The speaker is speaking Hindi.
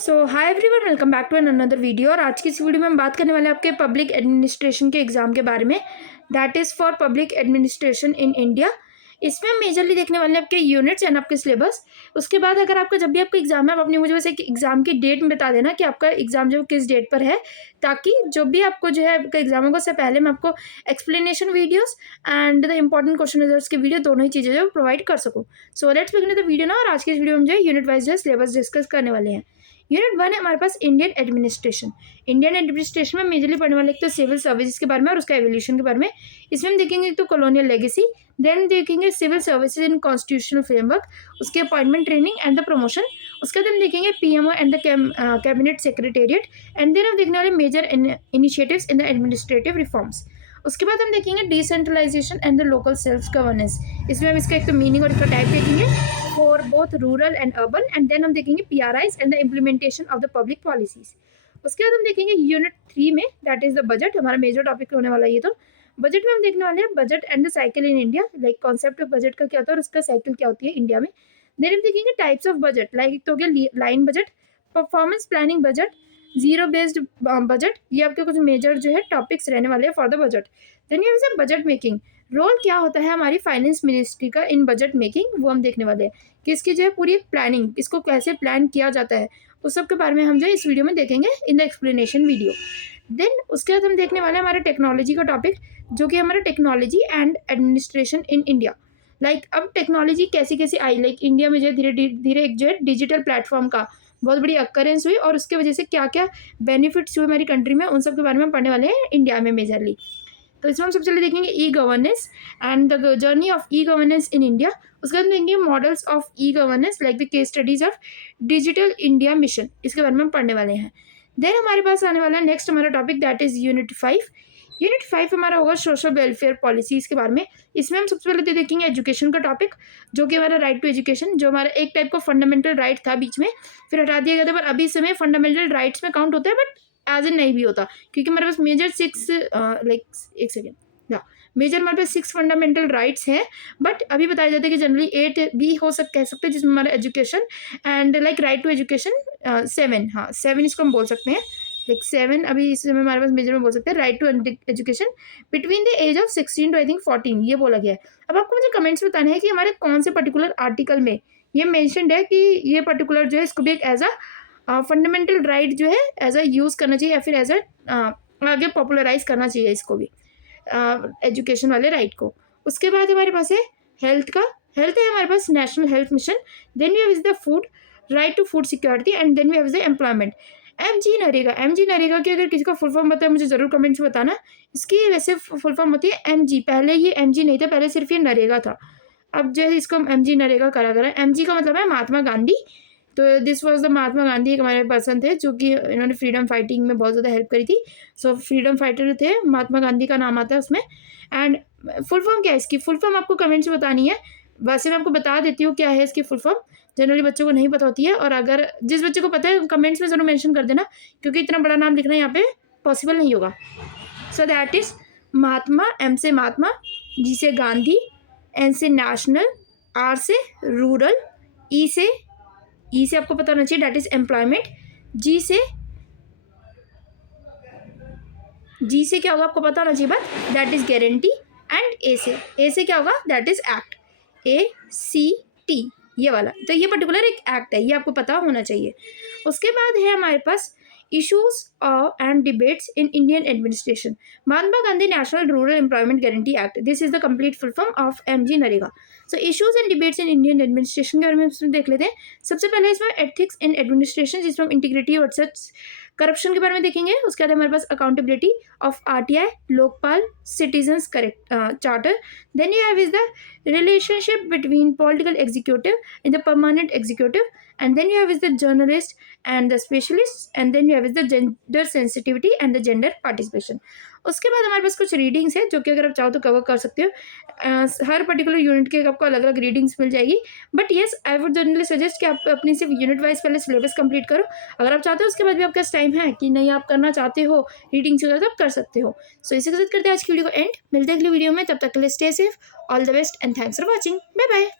So hi everyone, welcome back to another video. और आज की इस वीडियो में हम बात करने वाले हैं आपके पब्लिक एडमिनिस्ट्रेशन के एग्जाम के बारे में। That is for public administration in India. इसमें हम मेजरली देखने वाले हैं आपके यूनिट्स एंड आपके सिलेबस। उसके बाद अगर आपका जब भी आपका एग्जाम है, आप अपनी मुझे बस एक एग्जाम की डेट में बता देना कि आपका एग्जाम जो किस डेट पर है, ताकि जो भी आपको जो है आपका एग्जाम होगा उससे पहले मैं आपको explanation videos and the important question results की वीडियो दोनों ही चीज़ें जो प्रोवाइड कर सकूँ। So let's begin the video ना। और आज की इस वीडियो में जो है यूनिट वाइज जो है सिलेबस डिस्कस करने वाले हैं। यूनिट 1 है हमारे पास इंडियन एडमिनिस्ट्रेशन। इंडियन एडमिनिस्ट्रेशन में मेजरली पढ़ने वाले एक तो सिविल सर्विसेज के बारे में और उसका एवोल्यूशन के बारे में। इसमें हम देखेंगे एक तो कॉलोनियल लेगेसी, देन देखेंगे civil services in constitutional framework, उसके appointment, training and the promotion. उसके बाद हम देखेंगे PMO and the cabinet secretariat. And then हम देखने वाले major initiatives in the administrative reforms. उसके बाद हम देखेंगे decentralisation and the local self governance. इसमें हम इसका एक तो मीनिंग और इसका टाइप देखेंगे for both rural and urban. And then हम देखेंगे PRIs and the implementation of the public policies. उसके बाद हम देखेंगे यूनिट 3 में, दैट इज द बजट। हमारा मेजर टॉपिक होने वाला है ये। तो बजट में हम देखने वाले हैं budget and the cycle in India, like concept of budget का क्या होता है और उसका साइकिल क्या होती है इंडिया में। देन हम देखेंगे टाइप्स ऑफ बजट, लाइक तो हो गया line budget, performance planning budget, zero based budget. ये आपके कुछ मेजर जो है टॉपिक्स रहने वाले हैं फॉर द बजट। देन ये बजट मेकिंग, रोल क्या होता है हमारी फाइनेंस मिनिस्ट्री का इन बजट मेकिंग, वो हम देखने वाले हैं कि इसकी जो है पूरी प्लानिंग, इसको कैसे प्लान किया जाता है, उस सब के बारे में हम जो है इस वीडियो में देखेंगे in the explanation video. Then उसके बाद हम देखने वाले हैं हमारे टेक्नोलॉजी का टॉपिक, जो कि हमारा technology and administration in India. Like अब टेक्नोलॉजी कैसी कैसी आई, लाइक इंडिया में जो है धीरे धीरे एक जो है डिजिटल प्लेटफॉर्म का बहुत बड़ी अक्रेंस हुई और उसके वजह से क्या क्या बेनिफिट्स हुए हमारी कंट्री में, उन सब के बारे में हम पढ़ने वाले हैं इंडिया में मेजरली। तो इसमें हम सबसे पहले देखेंगे e governance and the journey of e governance in India. उसके बाद देखेंगे models of e governance like the case studies of digital India mission, इसके बारे में हम पढ़ने वाले हैं। देन हमारे पास आने वाला है नेक्स्ट हमारा topic, that is unit 5। Unit 5 हमारा होगा सोशल वेलफेयर पॉलिसीज के बारे में। इसमें हम सबसे पहले देखेंगे एजुकेशन का टॉपिक, जो कि हमारा राइट टू एजुकेशन, जो हमारा एक टाइप का फंडामेंटल राइट था बीच में, फिर हटा दिया गया था, पर अभी इस समय फंडामेंटल राइट्स में काउंट होता है, बट एज इन नहीं भी होता, क्योंकि हमारे पास मेजर 6 लाइक एक सेकेंड या मेजर हमारे पास 6 फंडामेंटल राइट्स हैं, बट अभी बताया जाता है कि जनरली 8 भी हो कह सकते हैं, जिसमें हमारा education and like right to education 7, हाँ 7 इसको हम बोल सकते हैं, लाइक 7 अभी इस समय हमारे पास मेजर में बोल सकते हैं। Right to education between the age of 16 to I think 14 ये बोला गया है। अब आपको मुझे कमेंट्स बताना है कि हमारे कौन से पर्टिकुलर आर्टिकल में ये मेंशनड है कि ये पर्टिकुलर जो है इसको भी एक एज अ फंडामेंटल राइट जो है एज अ यूज़ करना चाहिए, या फिर एज अ आगे पॉपुलराइज करना चाहिए इसको भी, एजुकेशन वाले राइट को। उसके बाद हमारे पास है हेल्थ का, हेल्थ है हमारे पास national health mission. Then we have is the food, right to food security. And then we have is the employment, MG NREGA. MG NREGA की अगर किसी का फुल फॉर्म पता है मुझे ज़रूर कमेंट्स में बताना। इसकी वैसे फुल फॉर्म होती है एमजी, पहले ये एमजी नहीं था, पहले सिर्फ ये नरेगा था, अब जो है इसको एमजी नरेगा करा करा। एमजी का मतलब है महात्मा गांधी। तो this was the Mahatma Gandhi, एक हमारे पर्सन थे जो कि इन्होंने फ्रीडम फाइटिंग में बहुत ज़्यादा हेल्प करी थी। सो फ्रीडम फाइटर थे, महात्मा गांधी का नाम आता है उसमें। एंड फुल फॉर्म क्या है इसकी, फुल फॉर्म आपको कमेंट्स में बतानी है। वैसे मैं आपको बता देती हूँ क्या है इसकी फुल फॉर्म, जनरली बच्चों को नहीं पता होती है, और अगर जिस बच्चे को पता है कमेंट्स में ज़रूर मेंशन कर देना, क्योंकि इतना बड़ा नाम लिखना यहाँ पे पॉसिबल नहीं होगा। So that is Mahatma, M से महात्मा, जी से गांधी, एन से नेशनल, आर से रूरल, ई से आपको पता होना चाहिए दैट इज़ एम्प्लॉयमेंट, जी से क्या होगा आपको पता होना चाहिए बात, दैट इज़ गारंटी। एंड ए से क्या होगा, दैट इज़ एक्ट, ACT ये वाला। तो ये पर्टिकुलर एक एक्ट है, ये आपको पता होना चाहिए। उसके बाद है हमारे पास issues and debates in Indian administration, Mahatma Gandhi national rural employment guarantee act. This is the complete full form of MG NREGA. So issues and debates in Indian administration के बारे में इसमें देख लेते हैं। सबसे पहले इसमें एथिक्स इन एडमिनिस्ट्रेशन, जिसमें हम इंटीग्रिटी वर्सेस करप्शन के बारे में देखेंगे। उसके बाद हमारे पास accountability of RTI, Lokpal, citizens correct charter. Then you have is the relationship between political executive and the permanent executive, and then you have is the journalist and the specialists, and then you have is the gender sensitivity and the gender participation. उसके बाद हमारे पास कुछ रीडिंग्स है जो कि अगर आप चाहो तो कवर कर सकते हो। हर पर्टिकुलर यूनिट के आपको अलग अलग रीडिंग्स मिल जाएगी, but yes I would generally suggest कि आप अपनी सिर्फ यूनिट वाइज पहले सिलेबस कंप्लीट करो। अगर आप चाहते हो उसके बाद भी आपका टाइम है कि नहीं आप करना चाहते हो रीडिंग्स वगैरह, तो आप कर सकते हो। सो इसी के साथ करते हैं आज की वीडियो को एंड। मिलते हैं अगली वीडियो में, तब तक के लिए stay safe, all the best and thanks for watching, bye bye.